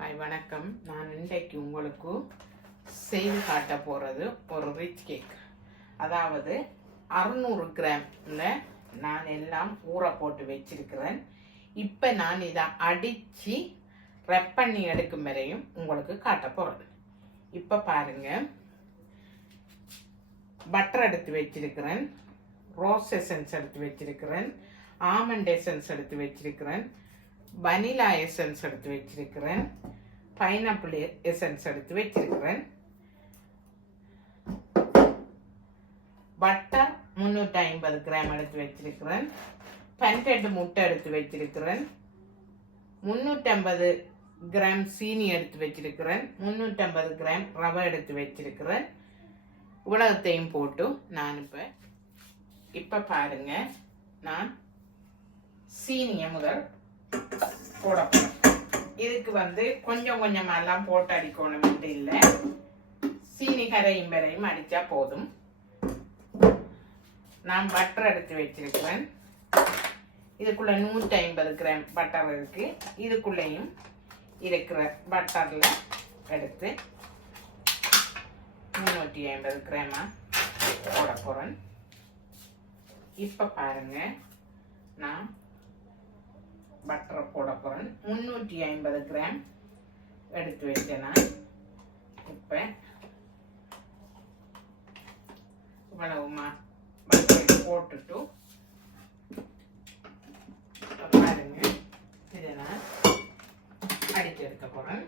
Hi வணக்கம். நான் இன்றைக்கு உங்களுக்கு செய்து காட்ட போகிறது ஒரு ரிச் கேக். அதாவது 600 கிராமில் நான் எல்லாம் ஊற போட்டு வச்சிருக்கிறேன். இப்போ நான் இதை அடித்து ரெப் பண்ணி எடுக்கும் வரையும் உங்களுக்கு காட்ட போகிறேன். இப்போ பாருங்கள், பட்டர் எடுத்து வச்சிருக்கிறேன், ரோஸ் எசன்ஸ் எடுத்து வச்சிருக்கிறேன், ஆமண்ட் எசன்ஸ் எடுத்து வச்சிருக்கிறேன், வனிலா எசன்ஸ் எடுத்து வச்சிருக்கிறேன், பைனாப்பிள் எசன்ஸ் எடுத்து வச்சிருக்கிறேன், பட்டர் 350 கிராம் எடுத்து வச்சிருக்கிறேன், 12 முட்டை எடுத்து வச்சிருக்கிறேன், 350 கிராம் சீனி எடுத்து வச்சிருக்கிறேன், 350 கிராம் ரவை எடுத்து வச்சிருக்கிறேன். உலகத்தையும் போட்டு நான் இப்போ பாருங்க, நான் சீனியை முதல் போட போகிறேன். இதுக்கு கொஞ்சம் கொஞ்சமெல்லாம் போட்டு அடிக்கணும் இல்லை, சீனி கரையும் வரையும் அடித்தா போதும். நான் பட்டர் எடுத்து வச்சிருக்கிறேன். இதுக்குள்ள 150 கிராம் பட்டர் இருக்கு. இதுக்குள்ளேயும் இருக்கிற பட்டரில் எடுத்து 350 கிராமா போட போகிறேன். இப்போ பாருங்க, நான் பட்டரை போட போகிறேன். 350 கிராம் எடுத்து வச்சேன்னா இப்போ இவ்வளவுமா பட்டரை போட்டுட்டு பாருங்க, இதை நான் அடித்து எடுக்க போகிறேன்.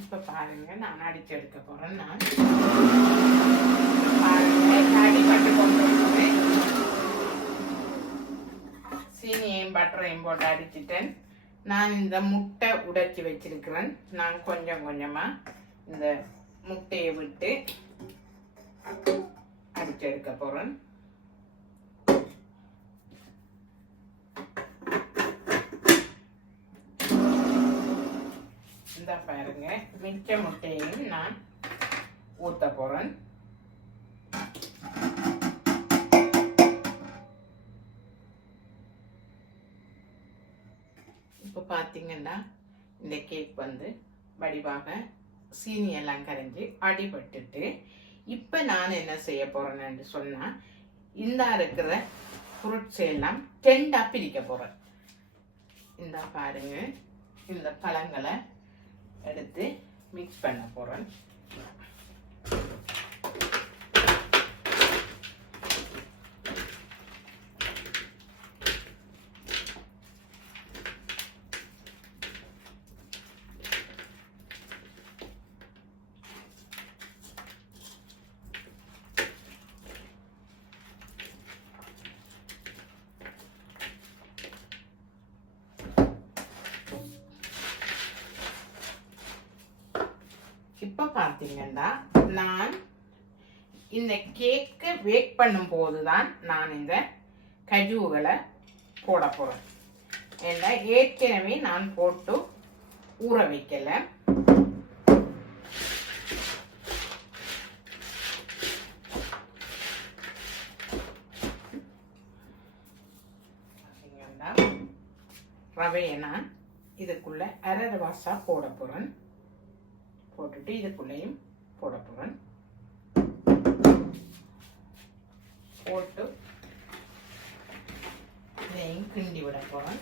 இப்போ பாருங்க, நான் அடிச்சு எடுக்க போறேன். நான் அடிப்பட்டு கொண்டு வருவேன். சீனியையும் பட்டரையும் போட்டு அடிச்சுட்டேன். நான் இந்த முட்டை உடைச்சி வச்சிருக்கிறேன். நான் கொஞ்சம் கொஞ்சமா இந்த முட்டையை விட்டு அடிச்சு எடுக்க போறேன். இந்த பாருங்க, மிச்ச முட்டையையும் நான் ஊத்த போறேன். இப்போ பார்த்தீங்கன்னா இந்த கேக் வடிவாக சீனி எல்லாம் கரைஞ்சி அடிபட்டுட்டு, இப்போ நான் என்ன செய்ய போறேன்னு சொன்னா, இந்த இருக்கிற ஃப்ரூட்ஸ் எல்லாம் 10 பிரிக்க போறேன். இந்த பாருங்க, இந்த பழங்களை எடுத்து மிக்ஸ் பண்ண போறேன். இப்போ பார்த்தீங்கன்னா, நான் இந்த கேக்கை பேக் பண்ணும் போது தான் நான் இந்த கஜுகளை போட போகிறேன். ஏன்னா ஏற்கனவே நான் போட்டு ஊற வைக்கல. ரவையை நான் இதுக்குள்ள அரை வாசா போட போகிறேன். போட்டுட்டு இதுக்குள்ளேயும் போட போறேன். போட்டு இதையும் கிண்டி விட போறேன்.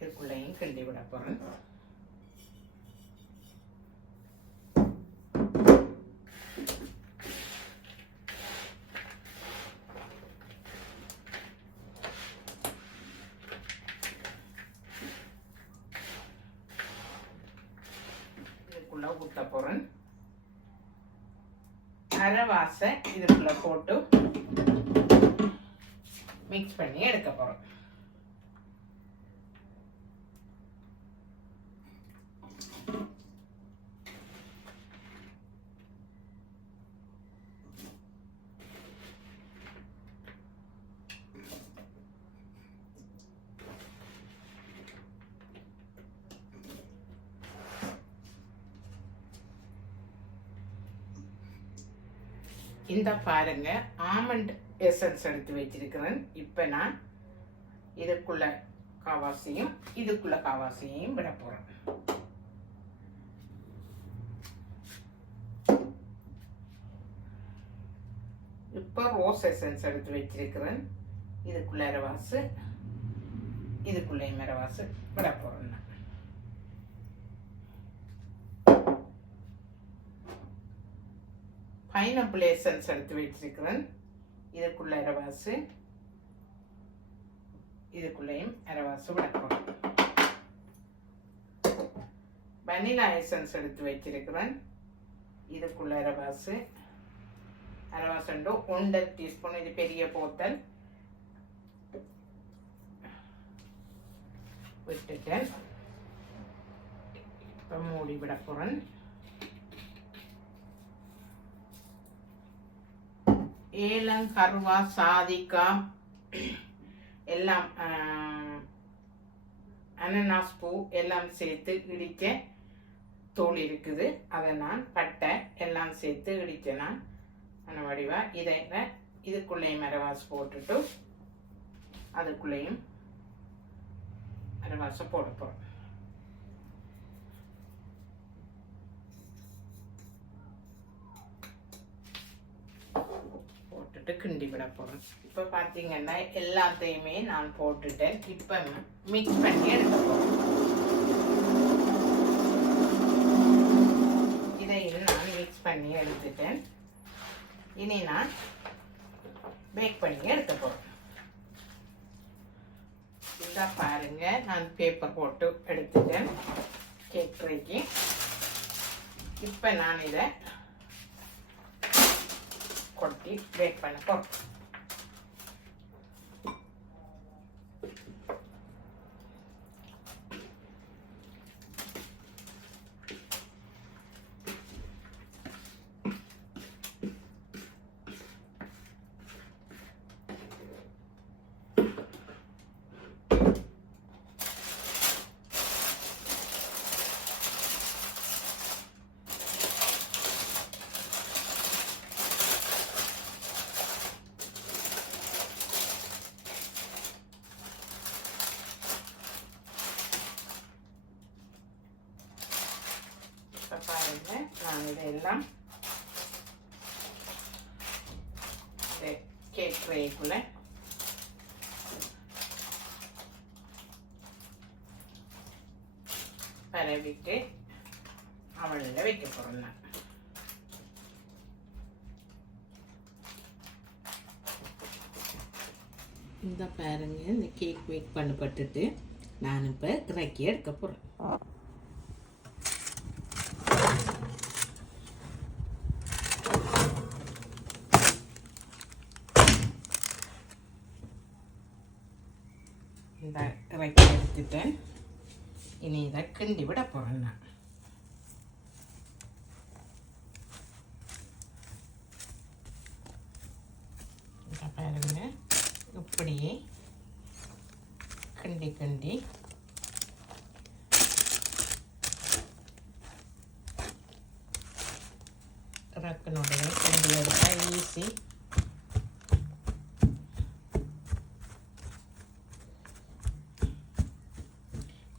இதுக்குள்ளேயும் கிண்டி விட போறேன். ஊத்த போறேன். அரைவாசை இதுக்குள்ள போட்டு மிக்ஸ் பண்ணி எடுக்க போறேன். இந்த பாருங்க ஆமண்ட் எசன்ஸ் எடுத்து வச்சிருக்கிறேன். இப்போ நான் இதுக்குள்ள காவாசியும் இதுக்குள்ள காவாசியையும் விட போறேன். இப்போ ரோஸ் எசன்ஸ் எடுத்து வச்சிருக்கிறேன். இதுக்குள்ள அரவாசு இதுக்குள்ளேயும் அரவாசு விட போறேன். பைனாப்பிள் எசன்ஸ் எடுத்து வச்சிருக்கிறேன். இதுக்குள்ள அரவாசு இதுக்குள்ளேயும் அரவாசு விட போறேன். வனிலா எசன்ஸ் எடுத்து வச்சிருக்கிறேன். இதுக்குள்ள அரவாசு 1 டீஸ்பூன். இது பெரிய போத்தல் விட்டுட்டேன். இப்போ மூடி விட போறேன். ஏலம், கருவா, சாதிக்காய் எல்லாம் அனனாஸ் பூ எல்லாம் சேர்த்து இடிச்ச தூள் இருக்குது. அதை நான் பட்டை எல்லாம் சேர்த்து இடிச்ச நான் அந்த வடிவா இதை இதுக்குள்ளேயும் அரவாசு போட்டுட்டு அதுக்குள்ளேயும் அரவாசை போட போகிறோம். போட்டுட்டு கிண்டி விட போகிறோம். இப்போ பார்த்தீங்கன்னா எல்லாத்தையுமே நான் போட்டுட்டேன். இப்போ மிக்ஸ் பண்ணி எடுக்க போகிறோம். இதையும் நான் மிக்ஸ் பண்ணி எடுத்துட்டேன். இனி நான் பேக் பண்ணி எடுக்க போகிறேன். இதை பாருங்க, நான் பேப்பர் போட்டு எடுத்துட்டேன் கேக் ட்ரேக்கு. இப்போ நான் இதை கொட்டி பேக் பண்ண போகிறேன். பாருங்க, நான் இதெல்லாம் கேக் ட்ரேக்குள்ள பரவிட்டு அவளில் வைக்க போறேன். நான் இந்த பாருங்க, இந்த கேக் வெயிட் பண்ணப்பட்டுட்டு நான் இப்போ இறக்கி எடுக்க போறேன். இந்த இறக்கி எடுத்துட்டேன். இனி இதை கிண்டி விட போகிறேன். நான் இதை பாருங்க, இப்படியே கிண்டி கிண்டி இறக்கனுடைய கிண்டி எடுத்தால் ஈஸி.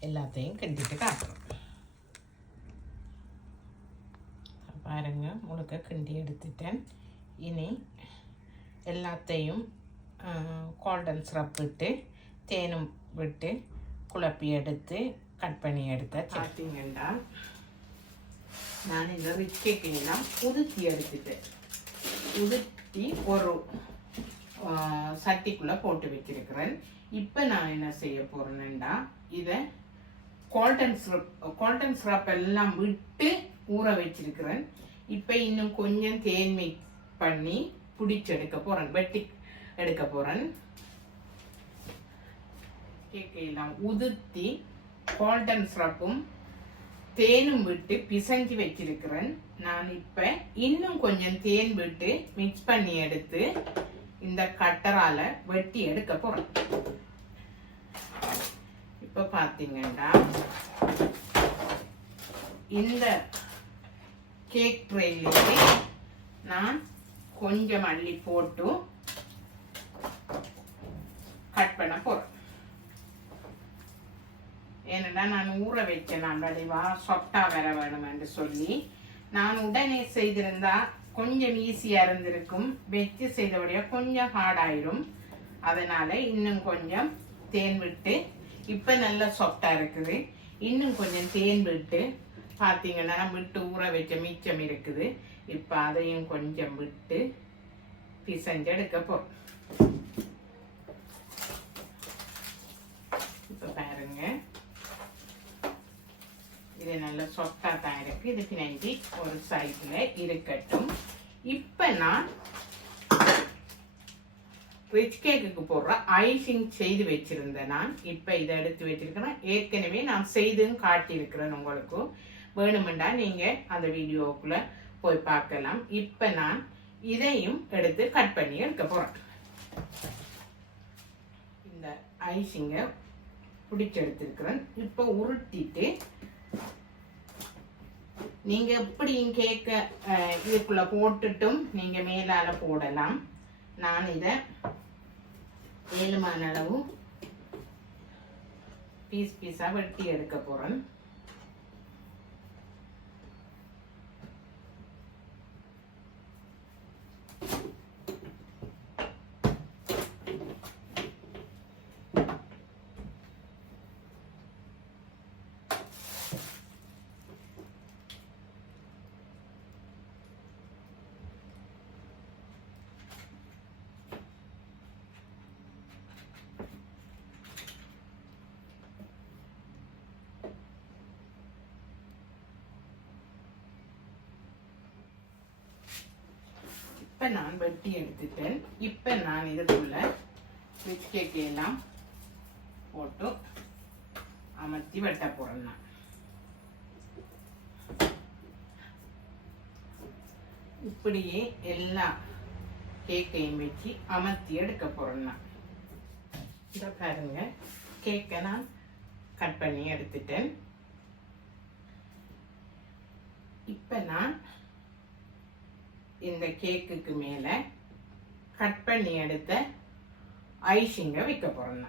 எல்லாத்தையும் கிண்டிட்டு காட்டுறோம். பாருங்க, முழுக்க கிண்டி எடுத்துட்டேன். இனி எல்லாத்தையும் கோல்டன் சிரப் விட்டு தேனும் விட்டு குழப்பி எடுத்து கட் பண்ணி எடுத்த பார்த்தீங்கன்னா நான் இந்த ரிக்கெல்லாம் உதுத்தி எடுத்துட்டேன். உதுத்தி ஒரு சட்டிக்குள்ளே போட்டு வச்சிருக்கிறேன். இப்போ நான் என்ன செய்ய போகிறேன்னா, இதை கோல்டன் சிரப் எல்லாம் விட்டு ஊற வச்சிருக்கிறேன். இப்போ இன்னும் கொஞ்சம் தேன் மிக்ஸ் பண்ணி பிடிச்செடுக்க போகிறேன், வெட்டி எடுக்க போகிறேன். கேக்கையெல்லாம் உதுத்தி கோல்டன் சிரப்பும் தேனும் விட்டு பிசைஞ்சு வச்சிருக்கிறேன். நான் இப்போ இன்னும் கொஞ்சம் தேன் விட்டு மிக்ஸ் பண்ணி எடுத்து இந்த கட்டரால வெட்டி எடுக்க போகிறேன். இப்போ பார்த்தீங்கன்னா இந்த கேக் ட்ரேலேயே நான் கொஞ்சம் அள்ளி போட்டு கட் பண்ண போறேன். ஏன்னா நான் ஊற வச்சேன், நான் வடிவா சொட்டா வர வேணும் என்று சொல்லி. நான் உடனே செய்திருந்தா கொஞ்சம் ஈஸியா இருந்திருக்கும், வச்சு செய்தபடியா கொஞ்சம் ஹார்டாயிரும். அதனால இன்னும் கொஞ்சம் தேன் விட்டு, இப்ப நல்லா சொட்டா இருக்குது, இன்னும் கொஞ்சம் தேன் விட்டு பார்த்தீங்கன்னா விட்டு ஊற வச்ச மிச்சம் இருக்குது, இப்ப அதையும் கொஞ்சம் விட்டு பிசைஞ்சு எடுக்க போறோம். இப்ப பாருங்க, இது நல்ல சொட்டா தான் இருக்கு. இது பிணைஞ்சி ஒரு சைட்ல இருக்கட்டும். இப்ப நான் ரிச் கேக்குக்கு போடுற ஐசிங் செய்து வச்சிருந்தேன். நான் இப்ப இதை எடுத்து வச்சிருக்கிறேன். ஏற்கனவே நான் செய்தும் காட்டியிருக்கிறேன். உங்களுக்கு வேணுமெண்டா நீங்க அந்த வீடியோக்குள்ள போய் பார்க்கலாம். இப்ப நான் இதையும் எடுத்து கட் பண்ணி எடுக்க போறேன். இந்த ஐசிங்க பிடிச்சு எடுத்திருக்கிறேன். இப்ப உருட்டிட்டு நீங்க எப்படியும் கேக்க இதுக்குள்ள போட்டுட்டும் நீங்க மேலால போடலாம். நான் இதை 7 அளவு பீஸா வெட்டி எடுக்க போறேன். இப்ப நான் வெட்டி எடுத்துட்டேன். இப்ப நான் இதுக்குள்ள ரிச் கேக் எல்லாம் போட்டு அமர்த்தி வெட்ட போறேன். நான் இப்படியே எல்லா கேக்கையும் வச்சு அமர்த்தி எடுக்க போறேன். நான் இத பாருங்க, கேக்கை நான் கட் பண்ணி எடுத்துட்டேன். இப்ப நான் இந்த கேக்குக்கு மேல கட் பண்ணி எடுத்த ஐசிங்க வைக்க போறேன்.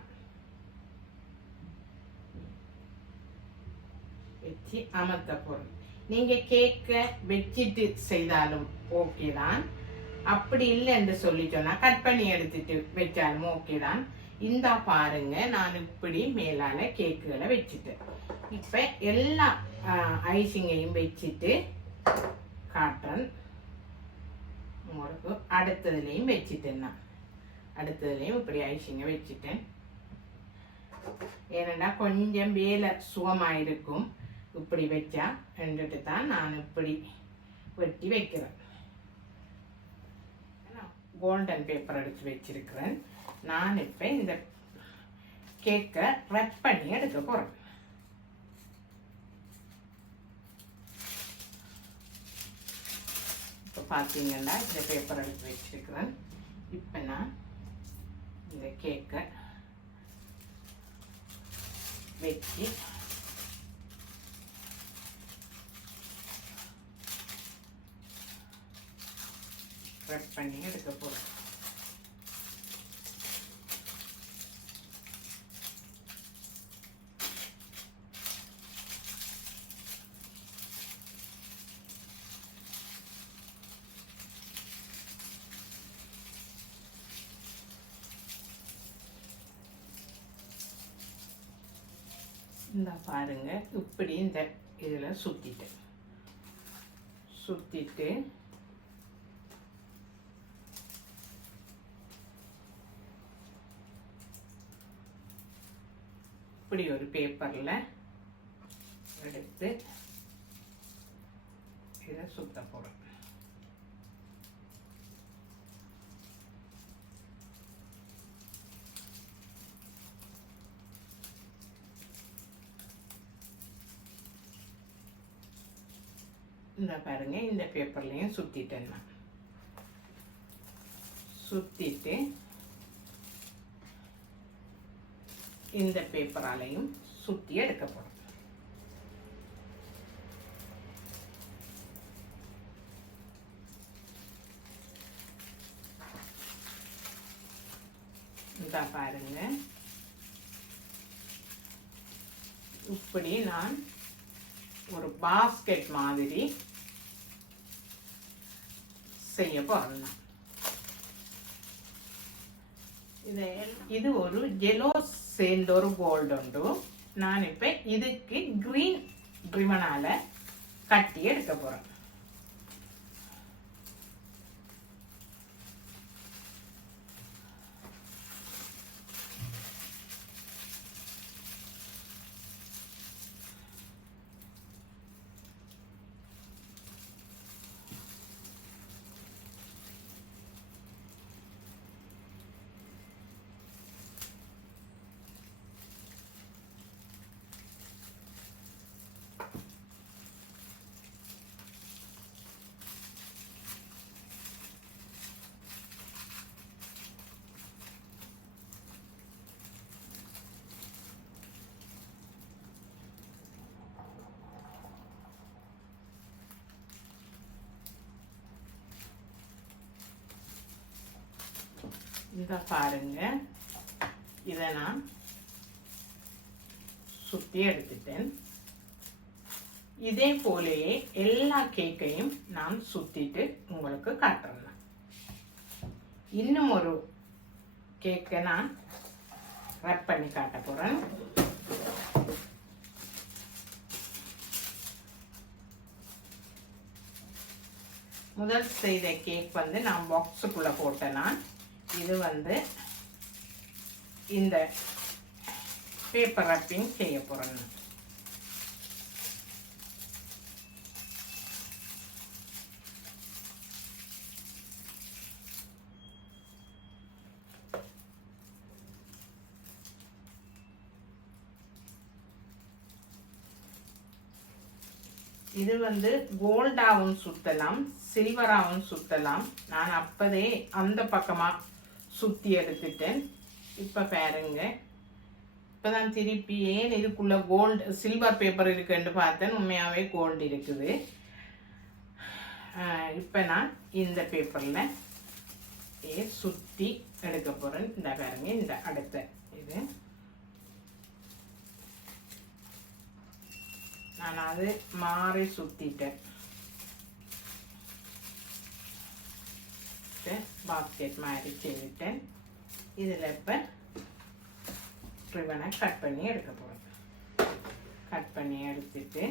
வச்சு அமர்த்த போறேன். நீங்க கேக்க வச்சிட்டு செய்தாலும் ஓகே தான், அப்படி இல்லைன்னு சொல்லி சொன்னா கட் பண்ணி எடுத்துட்டு வச்சாலும் ஓகே தான். இந்த பாருங்க, நான் இப்படி மேலால கேக்குகளை வச்சுட்டேன். இப்ப எல்லா ஐசிங்கையும் வச்சுட்டு காட்டுறேன் உங்களுக்கு. அடுத்ததுலையும் வச்சுட்டேன். நான் அடுத்ததுலையும் இப்படி ஐசிங்க வச்சுட்டேன். ஏன்னா கொஞ்சம் வேலை சுகமாயிருக்கும் இப்படி வச்சா ரெண்டுட்டு தான் நான் இப்படி வெட்டி வைக்கிறேன். கோல்டன் பேப்பர் அடிச்சு வச்சிருக்கிறேன். நான் இப்ப இந்த கேக்கை ரப் பண்ணி எடுக்க போறேன். இப்போ பார்த்தீங்கன்னா இந்த பேப்பர் எடுத்து வச்சிருக்கிறேன். இப்போ நான் இந்த கேக்கை வச்சு ரப் பண்ணி எடுக்க போகிறேன். இந்த பாருங்க, இப்படி இந்த இதில் சுற்றிட்டு இப்படி ஒரு பேப்பரில் எடுத்து இதை சுத்த போகிறேன். இந்த பாருங்க, இந்த பேப்பர்லையும் சுத்திட்டேன். நான் சுத்திட்டு இந்த பேப்பராலையும் சுத்தி எடுக்க போறோம். பாருங்க, இப்படி நான் ஒரு பாஸ்கெட் மாதிரி செய்ய போறேன். இது ஒரு ஜெலோ சேர்ந்த ஒரு கோல்டு உண்டு. நான் இப்ப இதுக்கு கிரீன் ரிமனால கட்டி எடுக்க போறேன். இந்த பாருங்க, இதை நான் சுத்தி எடுத்துட்டேன். இதே போலயே எல்லா கேக்கையும் நான் சுத்திட்டு உங்களுக்கு காட்டுறேன். இன்னும் ஒரு கேக்கை நான் ரப் பண்ணி காட்ட போறேன். முதல் செய்த கேக் வந்து நான் பாக்ஸுக்குள்ள போட்டேன்னா, இது வந்து இந்த பேப்பர் ரப்பிங் செய்ய போறேன். இது வந்து கோல்டாவும் சுத்தலாம், சில்வராவும் சுத்தலாம். நான் அப்பதே அந்த பக்கமா சுத்தி எடுத்துட்டேன். இப்ப பாருங்க, இப்பதான் திருப்பி ஏன் இதுக்குள்ள கோல்டு சில்வர் பேப்பர் இருக்குன்னு பார்த்தேன். உண்மையாவே கோல்டு இருக்குது. இப்ப நான் இந்த பேப்பர்ல சுத்தி எடுக்க போறேன். இந்த பாருங்க, இந்த அடுத்த இது நான் அது மாறி சுத்திட்டேன். பாஸ்கெட் மாதிரி செய்துட்டேன். இதில் இப்போ ரிவனை கட் பண்ணி எடுக்க போகிறேன். கட் பண்ணி எடுத்துட்டு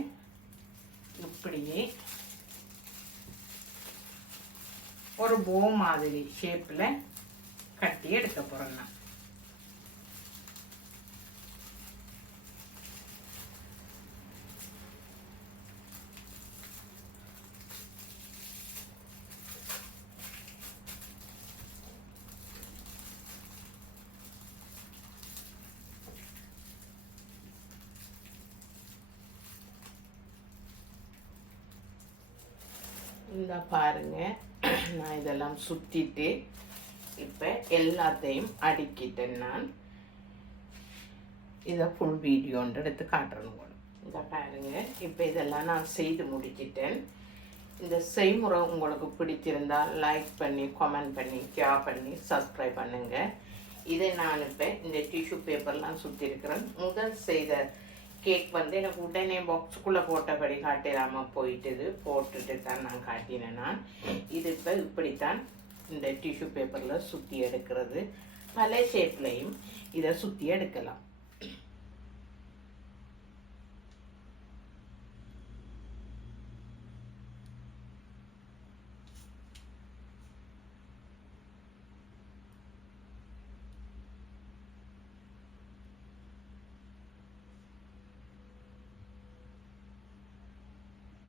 இப்படியே ஒரு போ மாதிரி ஷேப்பில் கட்டி எடுக்க போகிறேன். நான் இந்த பாருங்க, நான் இதெல்லாம் சுத்திட்டு இப்ப எல்லாத்தையும் அடுக்கிட்டேன். நான் இதை ஃபுல் வீடியோ எடுத்து காட்டுறேன். இந்த பாருங்க, இப்ப இதெல்லாம் நான் செய்து முடிச்சிட்டேன். இந்த செய்முறை உங்களுக்கு பிடிச்சிருந்தால் லைக் பண்ணி, கமெண்ட் பண்ணி, ஷேர் பண்ணி, சப்ஸ்கிரைப் பண்ணுங்க. இதை நான் இப்ப இந்த டிஷ்யூ பேப்பர்லாம் சுத்தி இருக்கிறேன். முதல் செய்த கேக் வந்து எனக்கு உடனே பாக்ஸுக்குள்ளே போட்டபடி காட்டிடாமல் போயிட்டுது. போட்டுட்டு தான் நான் காட்டினேன். நான் இது இப்போ இப்படித்தான் இந்த டிஷ்யூ பேப்பரில் சுற்றி எடுக்கிறது. பல ஷேப்லையும் இதை சுற்றி எடுக்கலாம்.